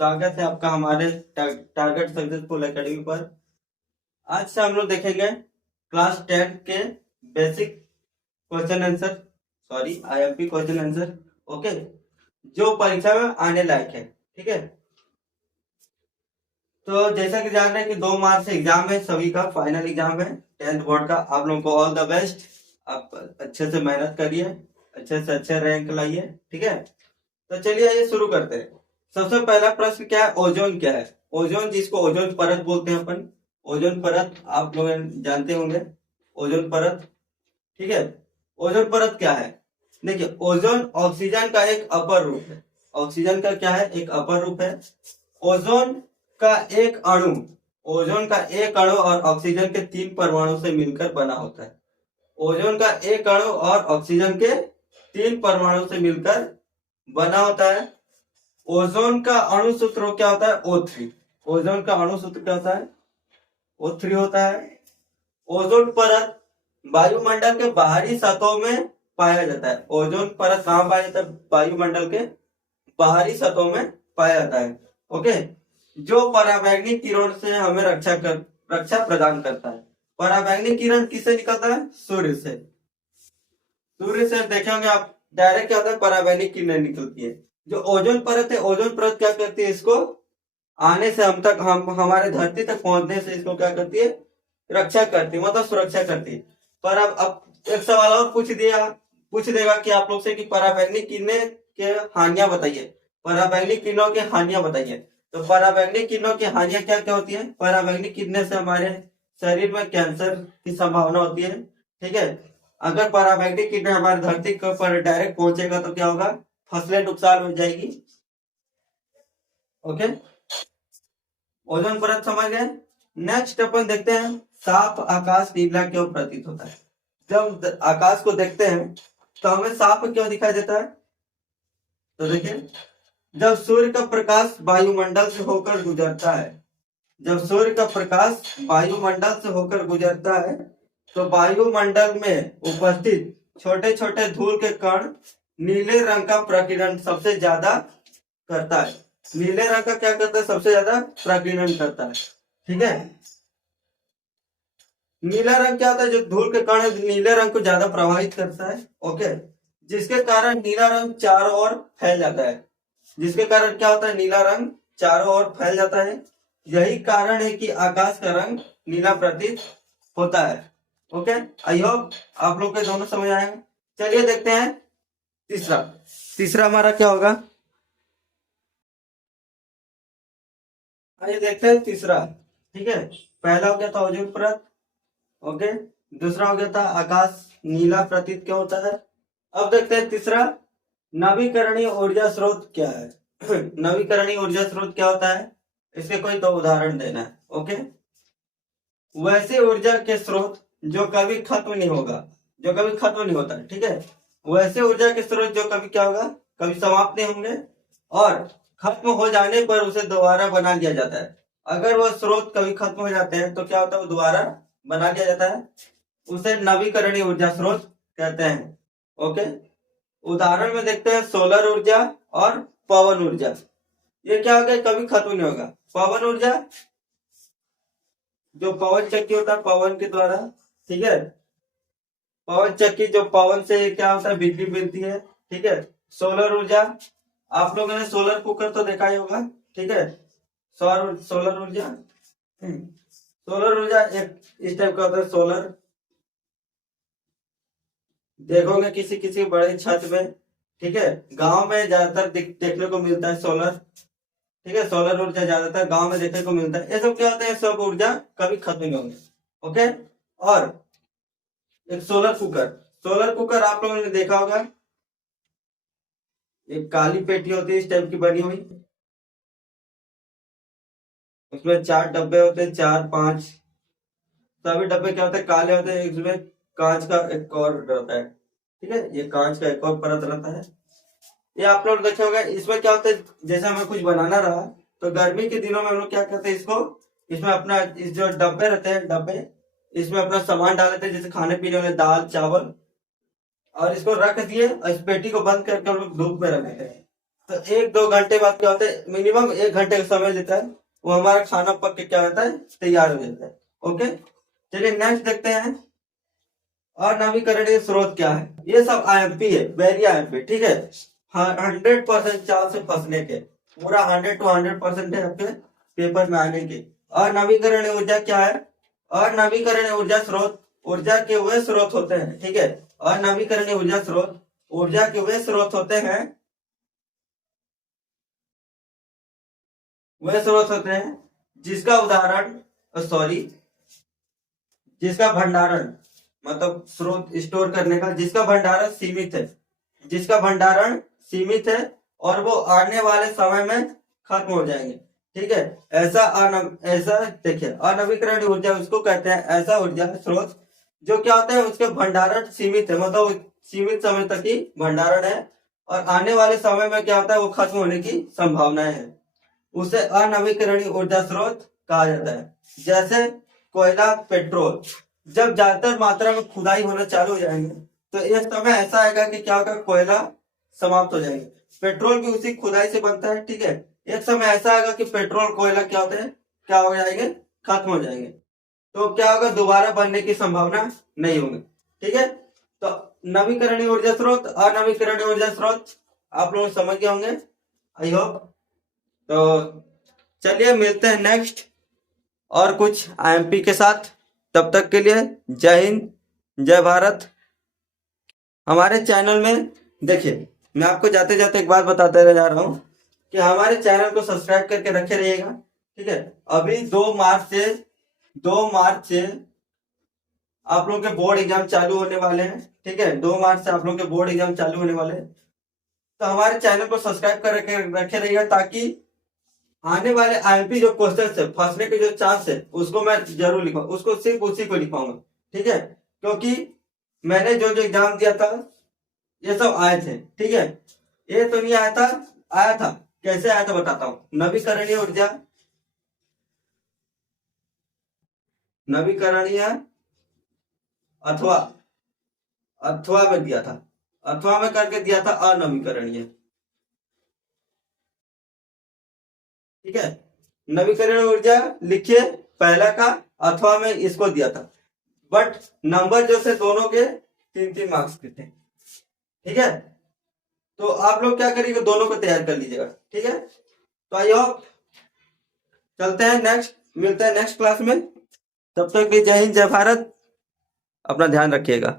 स्वागत है आपका हमारे टारगेट सक्सेसफुल एकेडमी पर। आज से हम लोग देखेंगे क्लास 10 के basic question answer, sorry IMP question answer. Okay, जो परीक्षा में आने लायक है। ठीक है, तो जैसा कि जान रहे हैं कि 2 मार्च से एग्जाम है, सभी का फाइनल एग्जाम है 10th बोर्ड का। आप लोगों को ऑल द बेस्ट। आप अच्छे से मेहनत करिए, अच्छे से अच्छे रैंक लाइए। ठीक है, तो चलिए आइए शुरू करते हैं। सबसे पहला प्रश्न क्या है? ओजोन क्या है? ओजोन, जिसको ओजोन परत बोलते हैं अपन। ओजोन परत आप लोग जानते होंगे, ओजोन परत। ठीक है, ओजोन परत क्या है? देखिए, ओजोन ऑक्सीजन का एक अपर रूप है। ऑक्सीजन का क्या है? एक अपर रूप है। ओजोन का एक अणु, ओजोन का एक अणु और ऑक्सीजन के 3 परमाणु से मिलकर बना होता है। ओजोन का एक अणु और ऑक्सीजन के 3 परमाणु से मिलकर बना होता है। ओजोन का अणु सूत्र क्या होता है? O3। ओजोन का अणु सूत्र क्या होता है? O3 होता है। ओजोन परत वायुमंडल के बाहरी सतहों में पाया जाता है। ओजोन परत कहाँ पाया जाता है? वायुमंडल के बाहरी सतहों में पाया जाता है। ओके, जो पराबैंगनी किरण से हमें रक्षा प्रदान करता है। पराबैंगनी किरण किससे निकलता है? सूर्य से। सूर्य से देखे होंगे आप, डायरेक्ट क्या होता है? पराबैंगनी किरण निकलती है। जो ओजोन परत है, ओजोन परत क्या करती है? इसको आने से हम हमारे धरती तक पहुंचने से इसको क्या करती है? रक्षा करती है, मतलब सुरक्षा करती है। पर अब एक सवाल और पूछ देगा कि आप लोग से कि पराबैंगनी किरणें के हानियां बताइए। पराबैंगनी किरणों की हानियां बताइए। तो पराबैंगनी किरणों की हानियां क्या क्या होती है? पराबैंगनी किरणें से हमारे शरीर में कैंसर की संभावना होती है। ठीक है, अगर पराबैंगनी किरणें हमारे धरती पर डायरेक्ट पहुंचेगा तो क्या होगा? फसलें नुकसान हो जाएगी। ओके, ओजोन परत समझ गए। नेक्स्ट अपन देखते हैं, साफ आकाश नीला क्यों प्रतीत होता है? जब आकाश को देखते हैं तो हमें साफ क्यों दिखाई देता है? तो देखिए, जब सूर्य का प्रकाश वायुमंडल से होकर गुजरता है, जब सूर्य का प्रकाश वायुमंडल से होकर गुजरता है तो वायुमंडल में उपस्थित छोटे छोटे धूल के कण नीले रंग का प्रकीर्णन सबसे ज्यादा करता है। नीले रंग का क्या करता है? सबसे ज्यादा प्रकीर्णन करता है। ठीक है, नीला रंग क्या होता है? जो धूल के कण है, नीले रंग को ज्यादा प्रभावित करता है। ओके, जिसके कारण नीला रंग चारों ओर फैल जाता है। जिसके कारण क्या होता है? नीला रंग चारों ओर फैल जाता है। यही कारण है कि आकाश का रंग नीला प्रतीत होता है। ओके, आई होप आप लोग के दोनों समझ आएगा। चलिए देखते हैं तीसरा। तीसरा हमारा क्या होगा? आइए देखते हैं तीसरा। ठीक है, पहला हो गया था ओजोन परत। ओके, दूसरा हो गया था आकाश नीला प्रतीत क्यों होता है। अब देखते हैं तीसरा, नवीकरणीय ऊर्जा स्रोत क्या है? नवीकरणीय ऊर्जा स्रोत क्या होता है? इसके कोई 2 उदाहरण देना है। ओके, वैसे ऊर्जा के स्रोत जो कभी खत्म नहीं होगा, जो कभी खत्म नहीं होता है। ठीक है, वैसे ऊर्जा के स्रोत जो कभी क्या होगा? कभी समाप्त नहीं होंगे और खत्म हो जाने पर उसे दोबारा बना लिया जाता है। अगर वह स्रोत कभी खत्म हो जाते हैं तो क्या होता है? वो दोबारा बना लिया जाता है। उसे नवीकरणीय ऊर्जा स्रोत कहते हैं। ओके, उदाहरण में देखते हैं सोलर ऊर्जा और पवन ऊर्जा। ये क्या होगा? कभी खत्म नहीं होगा। पवन ऊर्जा, जो पवन चक्की होता है पवन के द्वारा। ठीक है, पवन चक्की जो पवन से क्या होता है? बिजली मिलती है। ठीक है, सोलर ऊर्जा, आप लोगों ने सोलर कुकर तो देखा ही होगा। ठीक है, सौर सोलर ऊर्जा, सोलर ऊर्जा एक इस टाइप का होता है। सोलर देखोगे किसी किसी बड़े छत में। ठीक है, गांव में ज्यादातर देखने को मिलता है सोलर। ठीक है, सोलर ऊर्जा ज्यादातर गांव में देखने को मिलता है। ये सब क्या होता है? सब ऊर्जा कभी खत्म नहीं होंगे। ओके, और एक सोलर कुकर। सोलर कुकर आप लोगों ने देखा होगा, एक काली पेटी होती है इस टाइप की बनी हुई। उसमें 4 डब्बे होते हैं, 4 5, सभी डब्बे क्या होते हैं? काले होते हैं। इसमें कांच का एक और रहता है। ठीक है, ये कांच का एक और परत रहता है। ये आप लोग देखे होगा। इसमें क्या होता है? जैसे हमें कुछ बनाना रहा तो गर्मी के दिनों में हम लोग क्या करते हैं? इसको, इसमें अपना इस जो डब्बे रहते हैं, डब्बे, इसमें अपना सामान डाल देते हैं, जैसे खाने पीने वाले दाल चावल, और इसको रख दिए और इस पेटी को बंद करके हम लोग धूप में रख देते हैं। तो 1-2 घंटे बाद क्या होता है, मिनिमम 1 घंटे का समय लेता है, वो हमारा खाना पक के क्या होता है, तैयार हो जाता है। ओके, चलिए नेक्स्ट देखते हैं। अनवीकरणीय स्रोत क्या है? ये सब आईएमपी है, वेरी आईएमपी, ठीक है। 100% चांस है फंसने के, पूरा 100 to 100% है आपके पेपर में आने के। अनवीकरणीय ऊर्जा क्या है? अनवीकरणीय ऊर्जा स्रोत ऊर्जा के वे स्रोत होते हैं, ठीक है। अनवीकरणीय ऊर्जा स्रोत ऊर्जा के वे स्रोत होते हैं, जिसका उदाहरण, सॉरी, जिसका भंडारण, मतलब स्रोत स्टोर करने का, जिसका भंडारण सीमित है, जिसका भंडारण सीमित है और वो आने वाले समय में खत्म हो जाएंगे, ठीक है। ऐसा देखिए, अनवीकरणीय ऊर्जा उसको कहते हैं, ऐसा ऊर्जा स्रोत जो क्या होता है, उसके भंडारण सीमित है, मतलब सीमित समय तक ही भंडारण है और आने वाले समय में क्या होता है, वो खत्म होने की संभावनाएं है, उसे अनवीकरणीय ऊर्जा स्रोत कहा जाता है। जैसे कोयला, पेट्रोल, जब ज्यादातर मात्रा में खुदाई होना चालू हो जाएंगे तो एक समय ऐसा आएगा कि क्या होगा, कोयला समाप्त हो जाएंगे। पेट्रोल भी उसी खुदाई से बनता है, ठीक है। एक समय ऐसा आएगा कि पेट्रोल, कोयला क्या होते हैं, क्या हो जाएंगे, खत्म हो जाएंगे। तो क्या होगा, दोबारा बनने की संभावना नहीं होगी, ठीक है। तो नवीकरणीय ऊर्जा स्रोत, अनवीकरणीय ऊर्जा स्रोत आप लोग समझ गए होंगे, आई होप। तो चलिए मिलते हैं नेक्स्ट और कुछ आईएमपी के साथ। तब तक के लिए जय हिंद, जय भारत। हमारे चैनल में देखिए, मैं आपको जाते जाते एक बात बताते जा रहा हूँ कि हमारे चैनल को सब्सक्राइब करके रखे रहिएगा, ठीक है। अभी 2 मार्च से आप लोगों के बोर्ड एग्जाम चालू होने वाले हैं, ठीक है। 2 मार्च से आप लोगों के बोर्ड एग्जाम चालू होने वाले हैं, तो हमारे चैनल को सब्सक्राइब कर रखे रहिएगा, ताकि आने वाले आईएमपी जो क्वेश्चन है, फंसने के जो चांस है, उसको मैं जरूर लिखूंगा, उसको सिर्फ उसी को लिखवाऊंगा, ठीक है। क्योंकि मैंने जो जो एग्जाम दिया था ये सब आए थे, ठीक है। ये तो नहीं आया था, आया था, कैसे आया था बताता हूँ। नवीकरणीय अथवा अथवा में दिया था, अथवा में करके दिया था अनवीकरणीय, ठीक है। नवीकरणीय ऊर्जा लिखिए पहला का, अथवा में इसको दिया था, बट नंबर जो थे दोनों के 3-3 मार्क्स के थे, ठीक है। तो आप लोग क्या करिएगा, दोनों को तैयार कर लीजिएगा, ठीक है। तो आई होप, चलते हैं नेक्स्ट, मिलते हैं नेक्स्ट क्लास में। तब तक के लिए जय हिंद, जय भारत, अपना ध्यान रखिएगा।